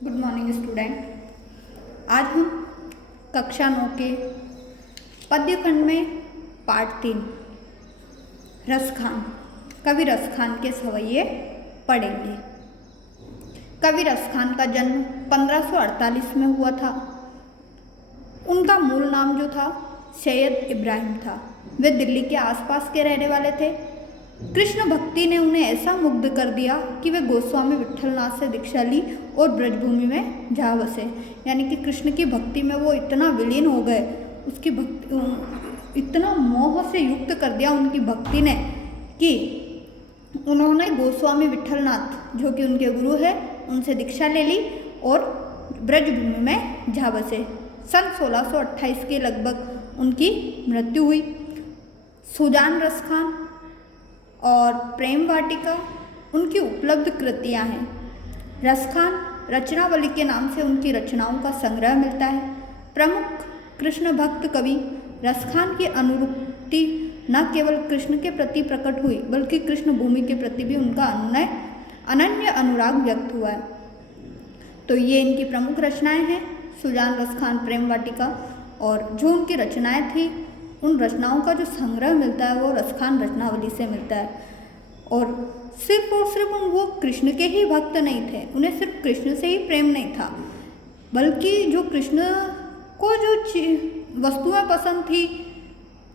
Good morning student. आज हम कक्षा 9 के पद्य खंड में पाठ 3 रसखान कवि रसखान के सवैये पढ़ेंगे। कवि रसखान का जन्म 1548 में हुआ था। उनका मूल नाम जो था सैयद इब्राहिम था। वे दिल्ली के आसपास के रहने वाले थे। कृष्ण भक्ति ने उन्हें ऐसा मुग्ध कर दिया कि वे गोस्वामी विट्ठलनाथ से दीक्षा ली और ब्रजभूमि में जा बसे। यानी कि कृष्ण की भक्ति में वो इतना विलीन हो गए, उसकी भक्ति इतना मोह से युक्त कर दिया उनकी भक्ति ने कि उन्होंने गोस्वामी विट्ठलनाथ जो कि उनके गुरु है उनसे दीक्षा ले ली और ब्रजभूमि में जा बसे। सन 1628 के लगभग उनकी मृत्यु हुई। सुजान रसखान और प्रेम वाटिका उनकी उपलब्ध कृतियाँ हैं। रसखान रचनावली के नाम से उनकी रचनाओं का संग्रह मिलता है। प्रमुख कृष्ण भक्त कवि रसखान की अनुरक्ति न केवल कृष्ण के प्रति प्रकट हुई बल्कि कृष्ण भूमि के प्रति भी उनका अनन्य अनुराग व्यक्त हुआ है। तो ये इनकी प्रमुख रचनाएं हैं, सुजान रसखान प्रेम वाटिका। और जो उनकी रचनाएं थी उन रचनाओं का जो संग्रह मिलता है वो रसखान रचनावली से मिलता है। और सिर्फ वो कृष्ण के ही भक्त नहीं थे, उन्हें सिर्फ कृष्ण से ही प्रेम नहीं था बल्कि जो कृष्ण को जो वस्तुएं पसंद थी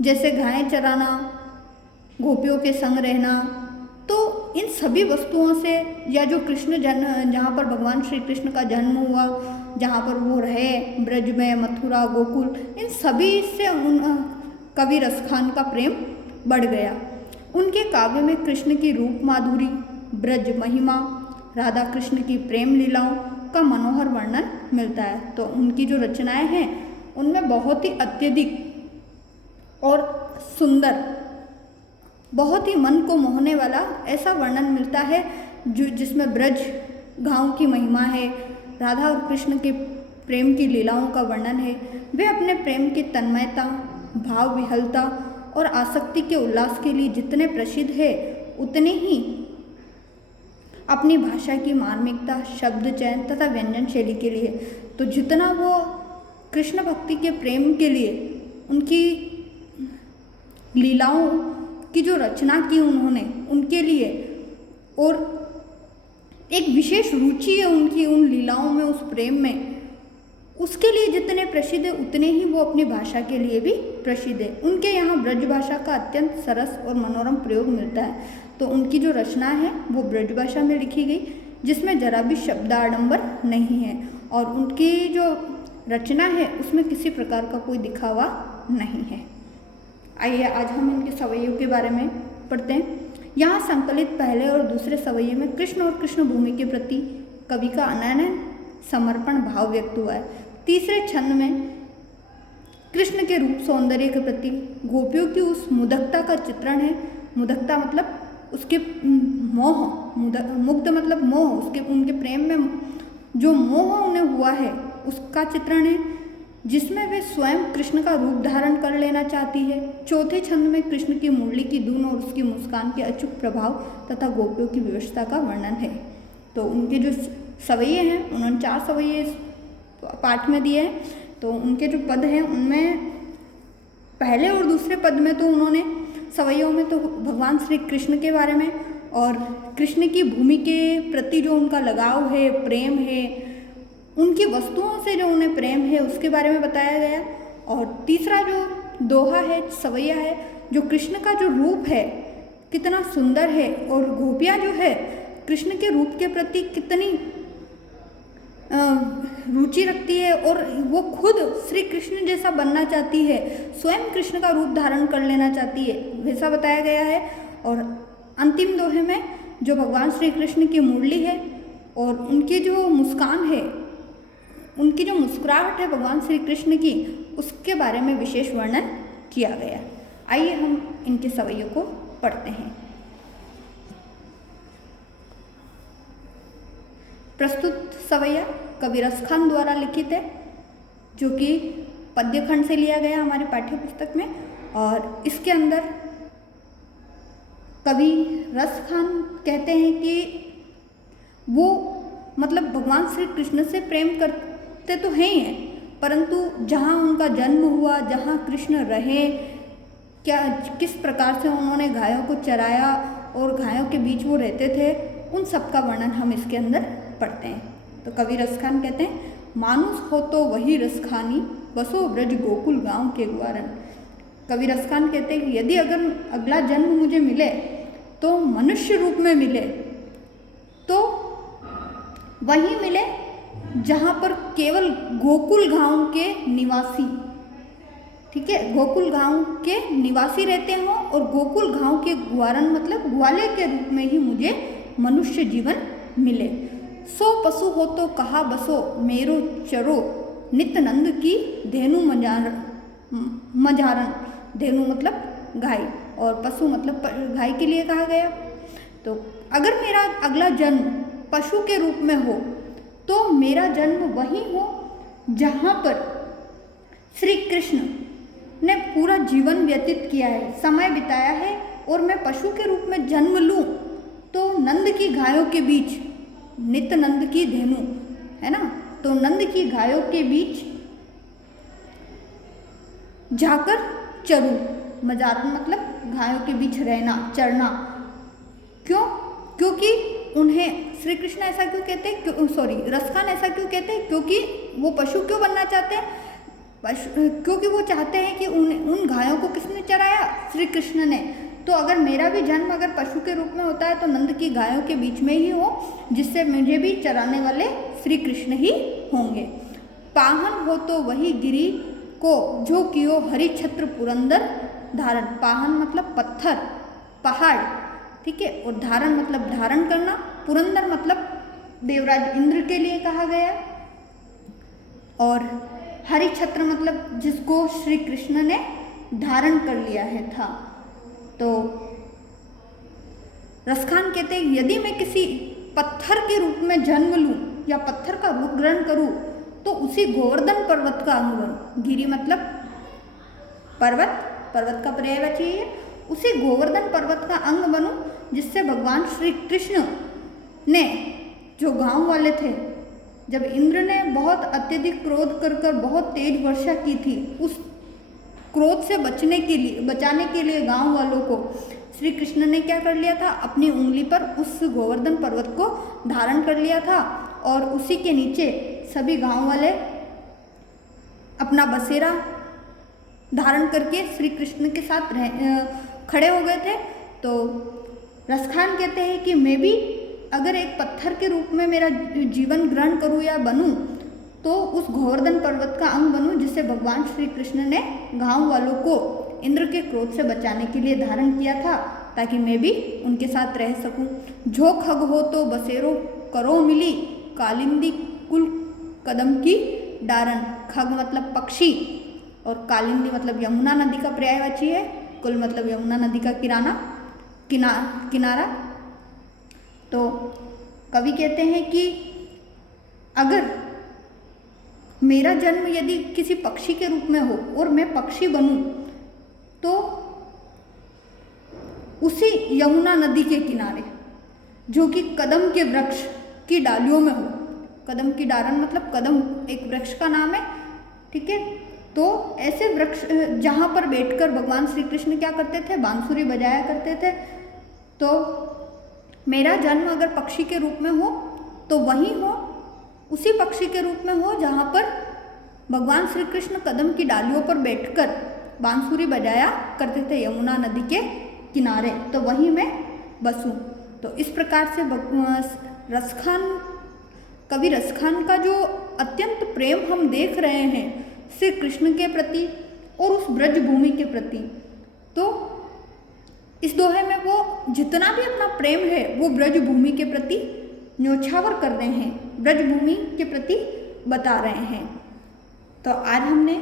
जैसे गायें चराना, गोपियों के संग रहना, तो इन सभी वस्तुओं से या जो कृष्ण जहाँ पर भगवान श्री कृष्ण का जन्म हुआ, जहाँ पर वो रहे ब्रज में, मथुरा, गोकुल, इन सभी से कवि रसखान का प्रेम बढ़ गया। उनके काव्य में कृष्ण की रूप माधुरी, ब्रज महिमा, राधा कृष्ण की प्रेम लीलाओं का मनोहर वर्णन मिलता है। तो उनकी जो रचनाएं हैं उनमें बहुत ही अत्यधिक और सुंदर, बहुत ही मन को मोहने वाला ऐसा वर्णन मिलता है जो जिसमें ब्रज गाँव की महिमा है, राधा और कृष्ण के प्रेम की लीलाओं का वर्णन है। वे अपने प्रेम की तन्मयता, भाव विहलता और आसक्ति के उल्लास के लिए जितने प्रसिद्ध है उतने ही अपनी भाषा की मार्मिकता, शब्द चयन तथा व्यंजन शैली के लिए। तो जितना वो कृष्ण भक्ति के प्रेम के लिए उनकी लीलाओं की जो रचना की उन्होंने उनके लिए, और एक विशेष रुचि है उनकी उन लीलाओं में, उस प्रेम में, उसके लिए जितने प्रसिद्ध है उतने ही वो अपनी भाषा के लिए भी प्रसिद्ध है। उनके यहाँ ब्रज भाषा का अत्यंत सरस और मनोरम प्रयोग मिलता है। तो उनकी जो रचना है वो ब्रज भाषा में लिखी गई जिसमें जरा भी शब्दाडंबर नहीं है और उनकी जो रचना है उसमें किसी प्रकार का कोई दिखावा नहीं है। आइए आज हम इनके सवैयों के बारे में पढ़ते हैं। यहाँ संकलित पहले और दूसरे सवैये में कृष्ण और कृष्ण भूमि के प्रति कवि का अनन्य समर्पण भाव व्यक्त हुआ है। तीसरे छंद में कृष्ण के रूप सौंदर्य के प्रति गोपियों की उस मुदकता का चित्रण है। मुदकता मतलब उसके मोह, मुग्ध मतलब मोह, उसके उनके प्रेम में जो मोह उन्हें हुआ है उसका चित्रण है जिसमें वे स्वयं कृष्ण का रूप धारण कर लेना चाहती है। चौथे छंद में कृष्ण की मुरली की धुन और उसकी मुस्कान के अचूक प्रभाव तथा गोपियों की व्यवस्था का वर्णन है। तो उनके जो सवैये हैं उन्होंने 4 सवैये पाठ में दिए हैं। तो उनके जो पद हैं उनमें पहले और दूसरे पद में तो उन्होंने सवैयों में तो भगवान श्री कृष्ण के बारे में और कृष्ण की भूमि के प्रति जो उनका लगाव है, प्रेम है, उनकी वस्तुओं से जो उन्हें प्रेम है उसके बारे में बताया गया। और तीसरा जो दोहा है, सवैया है, जो कृष्ण का जो रूप है कितना सुंदर है और गोपियाँ जो है कृष्ण के रूप के प्रति कितनी रुचि रखती है और वो खुद श्री कृष्ण जैसा बनना चाहती है, स्वयं कृष्ण का रूप धारण कर लेना चाहती है, वैसा बताया गया है। और अंतिम दोहे में जो भगवान श्री कृष्ण की मुरली है और उनकी जो मुस्कान है, उनकी जो मुस्कुराहट है भगवान श्री कृष्ण की, उसके बारे में विशेष वर्णन किया गया। आइए हम इनके सवैयों को पढ़ते हैं। प्रस्तुत सवैया कवि रसखान द्वारा लिखित है जो कि पद्य खंड से लिया गया हमारे पाठ्य पुस्तक में। और इसके अंदर कवि रसखान कहते हैं कि वो मतलब भगवान भगवान श्री कृष्ण से प्रेम करते तो हैं ही हैं, परंतु जहाँ उनका जन्म हुआ, जहाँ कृष्ण रहे, क्या किस प्रकार से उन्होंने गायों को चराया और गायों के बीच वो रहते थे, उन सब का वर्णन हम इसके अंदर पढ़ते हैं। तो कवि रसखान कहते हैं, मानुष हो तो वही रसखानी, बसो ब्रज गोकुल गांव के ग्वारन। कवि रसखान कहते हैं कि यदि अगर अगला जन्म मुझे मिले तो मनुष्य रूप में मिले तो वही मिले जहाँ पर केवल गोकुल गांव के निवासी, ठीक है, गोकुल गांव के निवासी रहते हों और गोकुल गांव के ग्वारन मतलब ग्वाले के रूप में ही मुझे मनुष्य जीवन मिले। सो पशु हो तो कहा बसो मेरो चरो, नित नंद की धेनु मझारन। धेनु मतलब गाय और पशु मतलब गाय के लिए कहा गया। तो अगर मेरा अगला जन्म पशु के रूप में हो तो मेरा जन्म वहीं हो जहाँ पर श्री कृष्ण ने पूरा जीवन व्यतीत किया है, समय बिताया है, और मैं पशु के रूप में जन्म लूँ तो नंद की गायों के बीच, नित नंद की धेनु है ना, तो नंद की गायों के बीच जाकर चरूं। मजारन मतलब गायों के बीच रहना, चरना। क्यों? क्योंकि उन्हें श्री कृष्ण ऐसा क्यों कहते हैं, रसखान ऐसा क्यों कहते हैं? क्योंकि वो पशु क्यों बनना चाहते हैं? क्योंकि वो चाहते हैं कि उन गायों को किसने चराया? श्री कृष्ण ने। तो अगर मेरा भी जन्म अगर पशु के रूप में होता है तो नंद की गायों के बीच में ही हो, जिससे मुझे भी चराने वाले श्री कृष्ण ही होंगे। पाहन हो तो वही गिरी को, जो कियो हरि छत्र पुरंदर धारण। पाहन मतलब पत्थर, पहाड़, ठीक है, और धारण मतलब धारण करना। पुरंदर मतलब देवराज इंद्र के लिए कहा गया, और हरि छत्र मतलब जिसको श्री कृष्ण ने धारण कर लिया है था। तो रसखान कहते हैं यदि मैं किसी पत्थर के रूप में जन्म लूं या पत्थर का रूप ग्रहण करूं तो उसी गोवर्धन पर्वत का अंग बनूं। गिरी मतलब पर्वत, पर्वत का पर्यायवाची है, उसी गोवर्धन पर्वत का अंग बनूं, जिससे भगवान श्री कृष्ण ने, जो गांव वाले थे, जब इंद्र ने बहुत अत्यधिक क्रोध कर बहुत तेज वर्षा की थी, उस क्रोध से बचाने के लिए गांव वालों को श्री कृष्ण ने क्या कर लिया था? अपनी उंगली पर उस गोवर्धन पर्वत को धारण कर लिया था, और उसी के नीचे सभी गांव वाले अपना बसेरा धारण करके श्री कृष्ण के साथ खड़े हो गए थे। तो रसखान कहते हैं कि मैं भी अगर एक पत्थर के रूप में मेरा जीवन ग्रहण करूं या बनूं तो उस गोवर्धन पर्वत का अंग बनूं, जिसे भगवान श्री कृष्ण ने गांव वालों को इंद्र के क्रोध से बचाने के लिए धारण किया था, ताकि मैं भी उनके साथ रह सकूं। जो खग हो तो बसेरो करो मिली, कालिंदी कुल कदम की डारन। खग मतलब पक्षी और कालिंदी मतलब यमुना नदी का पर्यायवाची है, कुल मतलब यमुना नदी का किनारा। तो कवि कहते हैं कि अगर मेरा जन्म यदि किसी पक्षी के रूप में हो और मैं पक्षी बनूं तो उसी यमुना नदी के किनारे, जो कि कदम के वृक्ष की डालियों में हो। कदम की डारन मतलब कदम एक वृक्ष का नाम है, ठीक है। तो ऐसे वृक्ष जहाँ पर बैठकर भगवान श्री कृष्ण क्या करते थे? बांसुरी बजाया करते थे। तो मेरा जन्म अगर पक्षी के रूप में हो तो वही हो, उसी पक्षी के रूप में हो जहाँ पर भगवान श्री कृष्ण कदम की डालियों पर बैठकर बांसुरी बजाया करते थे यमुना नदी के किनारे, तो वहीं मैं बसूं। तो इस प्रकार से कवि रसखान का जो अत्यंत प्रेम हम देख रहे हैं श्री कृष्ण के प्रति और उस ब्रज भूमि के प्रति, तो इस दोहे में वो जितना भी अपना प्रेम है वो ब्रज भूमि के प्रति न्योछावर कर रहे हैं, ब्रज भूमि के प्रति बता रहे हैं। तो आज हमने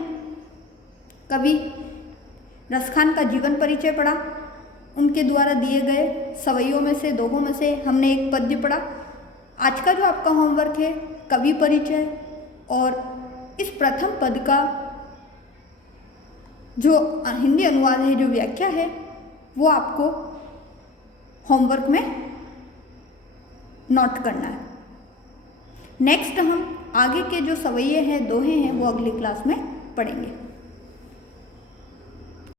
कवि रसखान का जीवन परिचय पढ़ा, उनके द्वारा दिए गए सवैयों में से, दोहों में से हमने एक पद्य पढ़ा। आज का जो आपका होमवर्क है कवि परिचय और इस प्रथम पद का जो हिंदी अनुवाद है, जो व्याख्या है, वो आपको होमवर्क में नोट करना है। नेक्स्ट हम आगे के जो सवैये हैं दोहे हैं वो अगली क्लास में पढ़ेंगे।